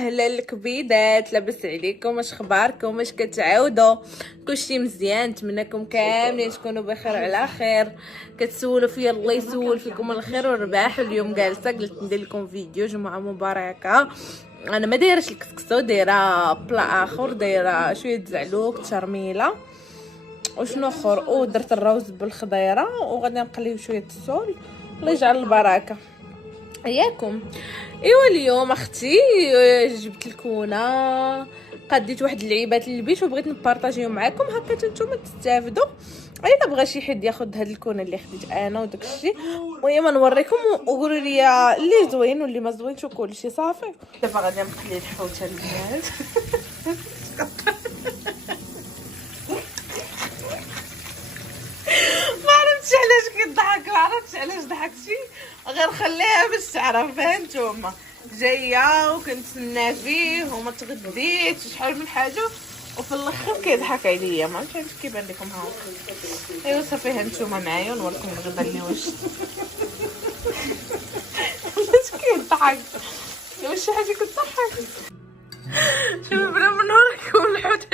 اهلا الكبيدات، لاباس عليكم؟ اش اخباركم؟ اش كتعاودوا؟ كلشي مزيان؟ نتمنىكم كاملين تكونوا بخير على خير. كتسولوا فيا، الله يسول فيكم الخير والرباح. اليوم جالسه قلت ندير لكم فيديو جمعه مباركه. انا ما دايرش الكسكسو، دايره بلا اخر، دايره شويه زعلوك تشرميله وشنو اخر، ودرت الروز بالخضيره وغادي نقليو شويه السول. الله يجعل البركه اياكم. ايوا اليوم اختي جبت الكونه، قديت واحد اللعيبات للبيت وبغيت نبارطاجيهم معكم هكا نتوما تستافدوا. الا بغى شي حد ياخذ هاد الكونه اللي خديت انا وداك الشيء، ويما نوريكم وقولوا لي اللي زوين واللي ما زوينش وكلشي صافي. دابا غادي نقلي الحوته البنات. ما عرفتش علاش كيضحك، ما عرفتش علاش ضحكتي، غير خليها باش تعرفها نتوما. جايه وكنتسنى فيه وما تغديتش شحال من حاجه وفي الاخر كيضحك عليا. ما عرفتش كيبان لكم ها. ايوا صافي هانتوما معايا ونوريكم الغدا اللي واش. علاش كيضحك؟ واش شي حاجه كتضحك؟ شوفوا بلا ما نوريكم الحوت.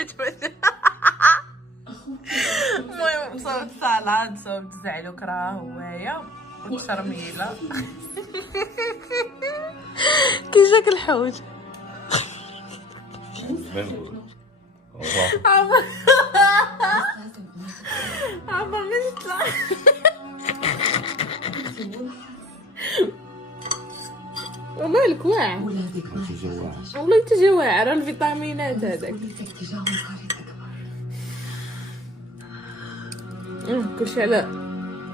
المهم صوبت سلطه، صوبت زعلوك راه هوايا وتشرميله. كي جاك الحوت؟ عمر من يطلع. والله الكواع، والله تجي واعره الفيتامينات هذاك. كلشي على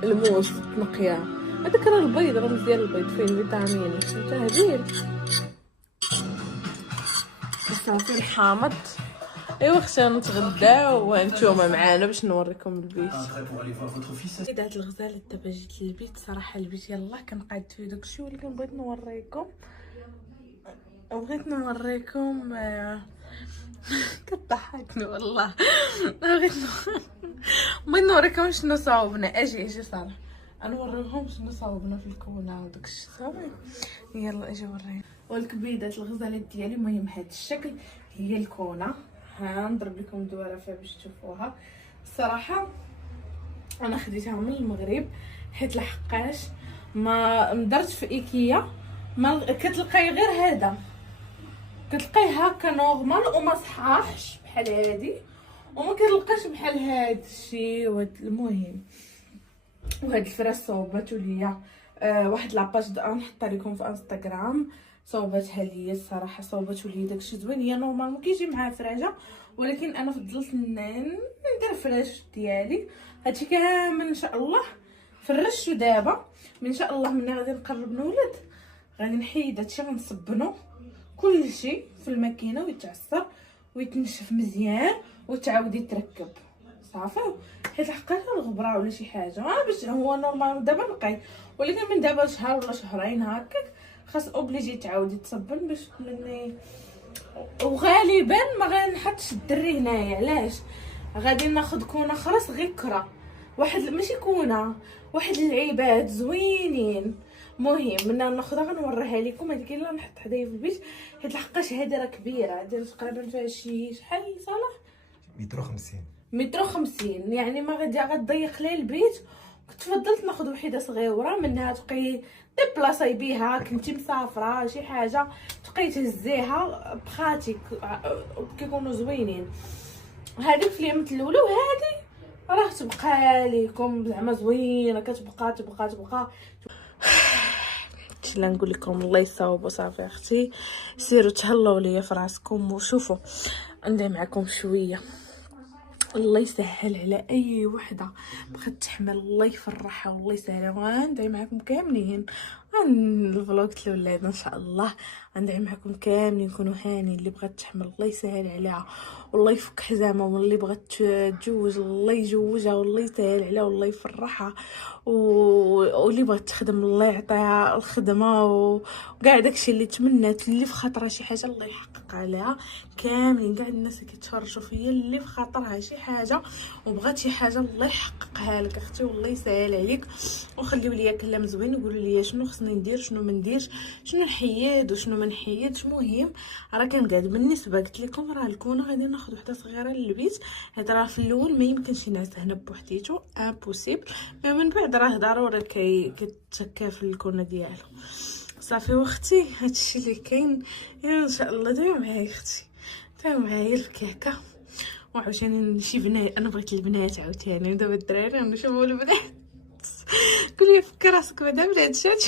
الموس تنقيها. هذاك راه البيض، راه مزيان البيض فيه الفيتامين. تهديل صافي الحامض. ايوا خصنا نتغداو وانتوما معانا باش نوريكم البيت. هاد الغزال دابا جيت للبيت. صراحه البيت يلاه كنقاد فيه داكشي، ولكن بغيت نوريكم كضحكني والله. بغيت نوريكم شنو صاوبنا. اجي صراحه نوريهم شنو صاوبنا في الكونه وداكشي صافي. يلا اجي وريهم. والكبيدات الغزالات ديالي المهم هذا الشكل هي الكونه. ها نضرب لكم دوره فيها باش تشوفوها. الصراحه انا خديتها من المغرب حيت لحقاش ما مدرتش في ايكيا. ما كتلقاي غير هذا، كتلقايه هكا نورمال وما صحاحش بحال هادي، وما كتلقاش بحال هاد الشيء. المهم وهاد الفراس صوباتو ليا واحد لاباج نحطها لكم في انستغرام. صوباتها ليا الصراحه، صوباتو ليا داكشي زوين. هي نورمال كيجي معها فراجه، ولكن انا فضلت ندير فراش ديالي. هادشي كامل ان شاء الله فرشتو. دابا ان شاء الله ملي غادي نقرب نولد غادي نحيد هادشي، غنصبنو كلشي في الماكينه ويتعصر ويتنشف مزيان وتعاودي تركب صافي. حيت لحقاش الغبره ولا شي حاجه باش هو نورمال دابا نقي، ولكن من دابا شهر ولا شهرين هكاك خاص اوبليجي تعاودي تصبن باش مني. وغالبا ما غنحطش الدري هنايا. علاش؟ غادي ناخذ كونه اخرى صغيره، واحد ماشي كونه، واحد العيبات زوينين. مهم منا ناخذها غنوريها لكم. هذيك اللي نحط حدايا في البيت حيت لحقاش هذه راه كبيره. هذه تقريبا فيها شي شحال صالح؟ متر وخمسين. يعني ما غتضيق لي البيت. كنت فضلت ناخذ وحده صغيره منها تبقاي ديبلاصاي بيها، كنتي مسافره شي حاجه تبقاي تهزيها بخاتك كيكونوا زوينين. هذيك في اليوم الاولى وهذه راه تبقى لكم زعما زوينه، كتبقى اش لا نقول لكم. الله يصاوب وصافي. اختي سيروا تهلاو ليا في راسكم وشوفوا ندير معكم شويه. الله يسهل على اي وحده بغات تحمل، الله يفرحها والله يسهلها. وغندعي معكم كاملين الفلوق الاولاد ان شاء الله. غندعي معكم كاملين نكونوا هانين. اللي بغات تحمل الله يسهل عليها والله يفك حزامها، واللي بغات تجوج الله يجوجها والله يسهل عليها والله يفرحها، واللي بغات تخدم الله يعطيها الخدمه وكاع داكشي اللي تمنات. اللي في خاطرها شي حاجه الله يحقق عليها. كاملين كاع الناس اللي كيتفرجوا فيا اللي في خاطرها شي حاجه وبغات شي حاجه الله يحققها لك اختي والله يسهل عليك. وخليو ليا كلام زوين وقولوا لي شنو خصني ندير شنو ما نديرش، شنو نحيد وشنو ما نحيدش. مهم راه كنقعد بالنسبه قلت لكم راه الكونه غادي ناخذ وحده صغيره للبيت، حيت راه في الاول ما يمكنش ينعس هنا بوحديتو امبوسيبل، مي من بعد راه ضروري كتكافل الكونه ديالو. صافي واختي هادشي اللي كاين، ان شاء الله دايما معايا اختي، دايما معايا الكيكه. وعاوتاني شي بنات، انا بغيت البنات عاوتاني، دابا الدراري نشوفوا البنات قولي فكر راسك بعدا بلاد شات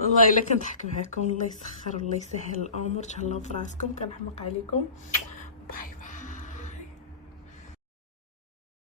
والله الا كنضحك معاكم، الله يسخر والله يسهل الامور، تهلاو فراسكم، كنحماق عليكم.